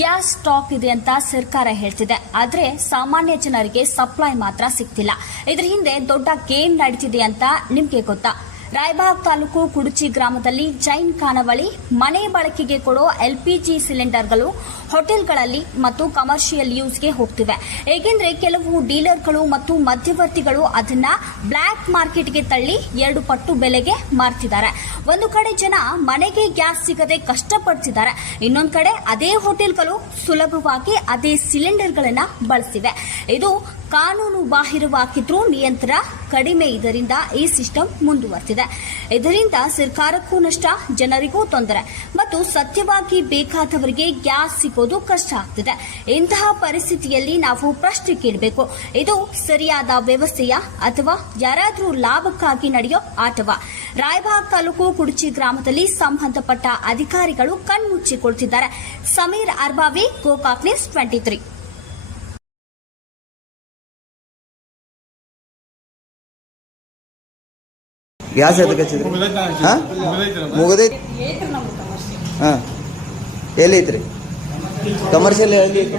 Gas stock ಇದೆ ಅಂತ ಸರ್ಕಾರ ಹೇಳ್ತಿದೆ. ಆದರೆ ಸಾಮಾನ್ಯ ಜನರಿಗೆ ಸಪ್ಲೈ ಮಾತ್ರ ಸಿಗ್ತಿಲ್ಲ. ಇದರ ಹಿಂದೆ ದೊಡ್ಡ ಗೇಮ್ ನಡೀತಿದೆ ಅಂತ ನಿಮಗೆ ಗೊತ್ತಾ? ರಾಯಬಾಗ್ ತಾಲೂಕು ಕುಡುಚಿ ಗ್ರಾಮದಲ್ಲಿ ಜೈನ್ ಖಾನಾವಳಿ ಮನೆ ಬಳಕೆಗೆ ಕೊಡೋ LPG ಸಿಲಿಂಡರ್ಗಳು ಹೋಟೆಲ್ಗಳಲ್ಲಿ ಮತ್ತು ಕಮರ್ಷಿಯಲ್ ಯೂಸ್ಗೆ ಹೋಗ್ತಿವೆ. ಏಕೆಂದರೆ ಕೆಲವು ಡೀಲರ್ಗಳು ಮತ್ತು ಮಧ್ಯವರ್ತಿಗಳು ಅದನ್ನ ಬ್ಲ್ಯಾಕ್ ಮಾರ್ಕೆಟ್ಗೆ ತಳ್ಳಿ 2 ಪಟ್ಟು ಬೆಲೆಗೆ ಮಾರ್ತಿದ್ದಾರೆ. ಒಂದು ಕಡೆ ಜನ ಮನೆಗೆ ಗ್ಯಾಸ್ ಸಿಗದೆ ಕಷ್ಟಪಡ್ತಿದ್ದಾರೆ, ಇನ್ನೊಂದು ಕಡೆ ಅದೇ ಹೋಟೆಲ್ಗಳು ಸುಲಭವಾಗಿ ಅದೇ ಸಿಲಿಂಡರ್ಗಳನ್ನ ಬಳಸ್ತಿವೆ. ಇದು ಕಾನೂನು ಬಾಹಿರವಾಗಿದ್ರೂ ನಿಯಂತ್ರಣ ಕಡಿಮೆ. ಇದರಿಂದ ಈ ಸಿಸ್ಟಮ್ ಮುಂದುವರೆದಿದೆ. ಇದರಿಂದ ಸರ್ಕಾರಕ್ಕೂ ನಷ್ಟ, ಜನರಿಗೂ ತೊಂದರೆ ಮತ್ತು ಸತ್ಯವಾಗಿ ಬೇಕಾದವರಿಗೆ ಗ್ಯಾಸ್ ಸಿಗೋದು ಕಷ್ಟ ಆಗ್ತಿದೆ. ಇಂತಹ ಪರಿಸ್ಥಿತಿಯಲ್ಲಿ ನಾವು ಪ್ರಶ್ನೆ ಕೇಳಬೇಕು, ಇದು ಸರಿಯಾದ ವ್ಯವಸ್ಥೆಯ ಅಥವಾ ಯಾರಾದರೂ ಲಾಭಕ್ಕಾಗಿ ನಡೆಯೋ ಆಟವಾ? ರಾಯಬಾಗ್ ತಾಲೂಕು ಕುಡುಚಿ ಗ್ರಾಮದಲ್ಲಿ ಸಂಬಂಧಪಟ್ಟ ಅಧಿಕಾರಿಗಳು ಕಣ್ಮುಚ್ಚಿಕೊಳ್ತಿದ್ದಾರೆ. ಸಮೀರ್ ಅರ್ಬಾವಿ, ಗೋಕಾಕ್ ನ್ಯೂಸ್ 23. ಗ್ಯಾಸ್ ಎದಕ್ಕೆ ಹಚ್ಚಿದ್ರಿ? ಹಾಂ ಮುಗದೈತಿ. ಹಾಂ ಎಲ್ಲೈತ್ರಿ? ಕಮರ್ಷಿಯಲ್ ಎಲ್ಲಿ ಐತಿ?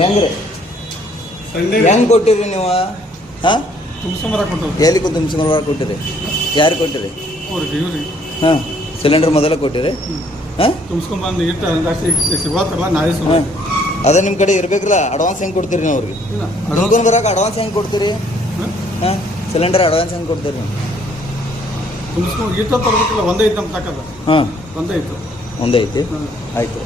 ಹೆಂಗ್ರಿ ಹೆಂಗೆ ಕೊಟ್ಟಿರಿ ನೀವು? ಹಾಂ ಎಲ್ಲಿ ತುಂಬಿಸ್ಕೊಂಬರ ಕೊಟ್ಟಿರಿ? ಯಾರು ಕೊಟ್ಟಿರಿ? ಹಾಂ ಸಿಲಿಂಡರ್ ಮೊದಲ ಕೊಟ್ಟಿರಿ? ಹಾಂ ಅದ ನಿಮ್ಮ ಕಡೆ ಇರ್ಬೇಕಲ್ಲ. ಅಡ್ವಾನ್ಸ್ ಹೆಂಗೆ ಕೊಡ್ತೀರಿ ನೀವು ಅವ್ರಿಗೆ? ತುಂಬ್ಕೊಂಡು ಬರೋಕೆ ಅಡ್ವಾನ್ಸ್ ಹೆಂಗೆ ಕೊಡ್ತೀರಿ? ಹಾಂ ಸಿಲಿಂಡರ್ ಅಡ್ವಾನ್ಸ್ ಹೆಂಗೆ ಕೊಡ್ತೀರಿ ನೀವು? ಒಂದೇ ಐತಿ ನಮ್ಮ ತಕ್ಕದ. ಹಾಂ ಒಂದೇ ಐತಿ. ಒಂದೇ ಐತಿ. ಆಯ್ತು.